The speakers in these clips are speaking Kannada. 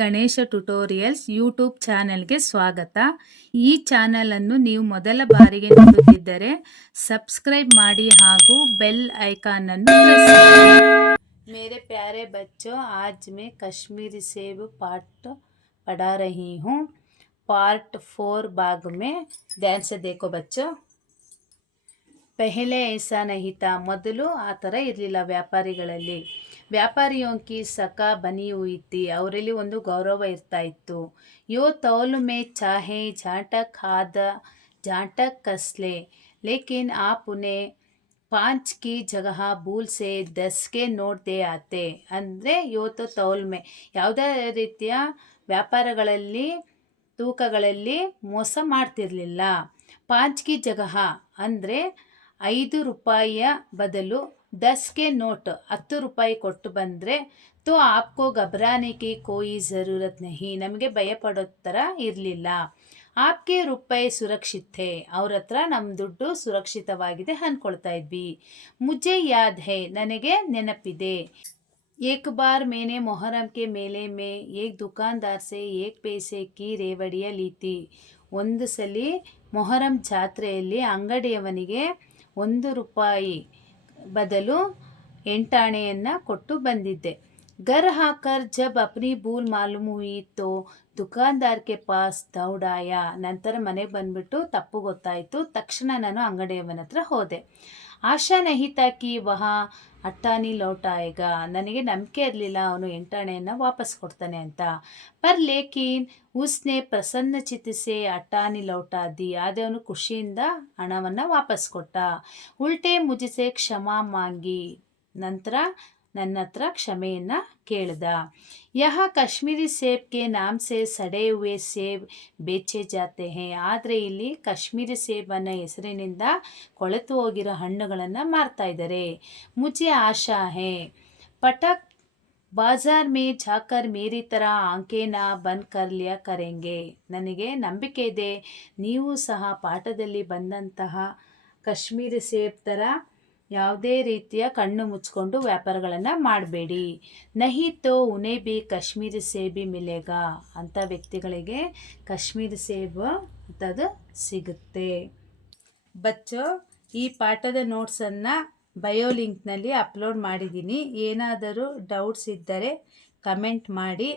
ಗಣೇಶ ಟ್ಯುಟೋರಿಯಲ್ಸ್ ಯೂಟ್ಯೂಬ್ ಚಾನೆಲ್ಗೆ ಸ್ವಾಗತ. ಈ ಚಾನೆಲ್ ಅನ್ನು ನೀವು ಮೊದಲ ಬಾರಿಗೆ ನೋಡುತ್ತಿದ್ದರೆ ಸಬ್ಸ್ಕ್ರೈಬ್ ಮಾಡಿ ಹಾಗೂ ಬೆಲ್ ಐಕಾನ್ ಅನ್ನು ಪ್ರೆಸ್ ಮಾಡಿ. मेरे प्यारे बच्चों, आज मैं कश्मीरी सेब पाठ पढ़ा रही हूँ. पार्ट 4 भाग में ध्यान से देखो बच्चों. ಪೆಹಲೆ ಐಸಾ ನಹಿತಾ, ಮೊದಲು ಆ ಥರ ಇರಲಿಲ್ಲ. ವ್ಯಾಪಾರಿಯೋಂ ಕಿ ಸಖಾ ಬನಿ ಹುಯಿ ಥಿ, ಅವರಲ್ಲಿ ಒಂದು ಗೌರವ ಇರ್ತಾ ಇತ್ತು. ಯೋ ತೌಲ್ ಮೇ ಚಾಹೆ ಜಾಂಟಕ್ ಹಾದ ಜಾಂಟಕ್ ಕಸ್ಲೆ, ಲೇಕಿನ್ ಆಪ್ ಉನ್ಹೆ 5 की जगह भूल से 10 के ನೋಟ್ ದೇ ಆತೆ. ಅಂದರೆ ಯೋತು ತೌಲ್ ಮೇ, ಯಾವುದೇ ರೀತಿಯ ವ್ಯಾಪಾರಗಳಲ್ಲಿ ತೂಕಗಳಲ್ಲಿ ಮೋಸ ಮಾಡ್ತಿರಲಿಲ್ಲ. 5 की जगह ಅಂದರೆ 5 ರೂಪಾಯಿಯ ಬದಲು 10 के ನೋಟ್ 10 ರೂಪಾಯಿ ಕೊಟ್ಟು ಬಂದರೆ ತೋ ಆಪ್ಕೋ ಘಬರಾನೆ ಕಿ ಕೋಯಿ ಜರೂರತ್ ನಹಿ, ನಮಗೆ ಭಯ ಪಡೋ ಥರ ಇರಲಿಲ್ಲ. ಆಪ್ಗೆ ರೂಪಾಯಿ ಸುರಕ್ಷಿತ್ ಹೇ, ಅವ್ರ ಹತ್ರ ನಮ್ಮ ದುಡ್ಡು ಸುರಕ್ಷಿತವಾಗಿದೆ ಅಂದ್ಕೊಳ್ತಾ ಇದ್ವಿ. ಮುಜೆ ಯಾದ್ ಹೇ, ನನಗೆ ನೆನಪಿದೆ. एक बार मैंने ಮೊಹರಂ के मेले में एक दुकानदार से 1 पैसे की रेवड़िया ली थी. ಒಂದು ಸಲ ಮೊಹರಂ ಜಾತ್ರೆಯಲ್ಲಿ ಅಂಗಡಿಯವನಿಗೆ 1 ರೂಪಾಯಿ ಬದಲು 8 ಆಣೆಯನ್ನು ಕೊಟ್ಟು ಬಂದಿದ್ದೆ. घर आकर जब अपनी भूल मालूम हुई तो ದುಕಾನ್ದಾರ್ ಕೆ ಪಾಸ್ ದೌಡಾಯ, ನಂತರ ಮನೆಗೆ ಬಂದುಬಿಟ್ಟು ತಪ್ಪು ಗೊತ್ತಾಯಿತು. ತಕ್ಷಣ ನಾನು ಅಂಗಡಿಯವನ ಹತ್ರ ಹೋದೆ. ಆಶಾ ನಹಿತಾ ಕಿ ವಹ ಅಟ್ಟಾನಿ ಲೌಟಾಯೇಗ, ನನಗೆ ನಂಬಿಕೆ ಇರಲಿಲ್ಲ ಅವನು 8 ಆಣೆಯನ್ನು ವಾಪಸ್ ಕೊಡ್ತಾನೆ ಅಂತ. ಪರ್ ಲೇಕಿನ್ ಉಸ್ನೆ ಪ್ರಸನ್ನ ಚಿತ್ತಿಸೆ ಅಟ್ಟಾನಿ ಲೌಟಾ ದಿ, ಆದರೆ ಅವನು ಖುಷಿಯಿಂದ ಹಣವನ್ನು ವಾಪಸ್ ಕೊಟ್ಟ. ಉಲ್ಟೆ ಮುಜಿಸೆ ಕ್ಷಮಾ ಮಾಂಗಿ, ನಂತರ ನನ್ನ ಹತ್ರ ಕ್ಷಮೆಯನ್ನು ಕೇಳ್ದ. ಯಹ ಕಾಶ್ಮೀರಿ ಸೇಬ್ ಕೆ ನಾಮ್ ಸೆ ಸಡೆ ಹುವೆ ಸೇಬ್ ಬೇಚೆ ಜಾತೆ ಹೇ, ಆದರೆ ಇಲ್ಲಿ ಕಾಶ್ಮೀರಿ ಸೇಬ್ ಅನ್ನೋ ಹೆಸರಿನಿಂದ ಕೊಳೆತು ಹೋಗಿರೋ ಹಣ್ಣುಗಳನ್ನು ಮಾರ್ತಾ ಇದ್ದಾರೆ. ಮುಜೆ ಆಶಾ ಹೇ ಪಟಕ್ ಬಾಜಾರ್ ಮೇ ಜಾಕರ್ ಮೇರಿ ಥರ ಆಂಕೇನ ಬಂದ್ ಕರ್ ಲಿಯಾ ಕರೆಂಗೆ, ನನಗೆ ನಂಬಿಕೆ ಇದೆ ನೀವು ಸಹ ಪಾಠದಲ್ಲಿ ಬಂದಂತಹ ಕಾಶ್ಮೀರಿ ಸೇಬ್ ಥರ ಯಾವುದೇ ರೀತಿಯ ಕಣ್ಣು ಮುಚ್ಕೊಂಡು ವ್ಯಾಪಾರಗಳನ್ನು ಮಾಡಬೇಡಿ. ನಹಿ ತೋ ಉನೇ ಬಿ ಕಾಶ್ಮೀರಿ ಸೇಬಿ ಮಿಲೇಗ, ಅಂಥ ವ್ಯಕ್ತಿಗಳಿಗೆ ಕಾಶ್ಮೀರಿ ಸೇಬು ಅಂಥದ್ದು ಸಿಗುತ್ತೆ. ಬಚ್ಚೋ, ಈ ಪಾಠದ ನೋಟ್ಸನ್ನು ಬಯೋ ಲಿಂಕ್ನಲ್ಲಿ ಅಪ್ಲೋಡ್ ಮಾಡಿದ್ದೀನಿ. ಏನಾದರೂ ಡೌಟ್ಸ್ ಇದ್ದರೆ ಕಮೆಂಟ್ ಮಾಡಿ,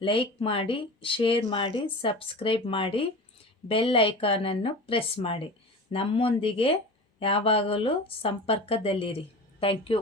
ಲೈಕ್ ಮಾಡಿ, ಶೇರ್ ಮಾಡಿ, ಸಬ್ಸ್ಕ್ರೈಬ್ ಮಾಡಿ, ಬೆಲ್ ಐಕಾನನ್ನು ಪ್ರೆಸ್ ಮಾಡಿ. ನಮ್ಮೊಂದಿಗೆ ಯಾವಾಗಲೂ ಸಂಪರ್ಕದಲ್ಲಿರಿ. Thank you.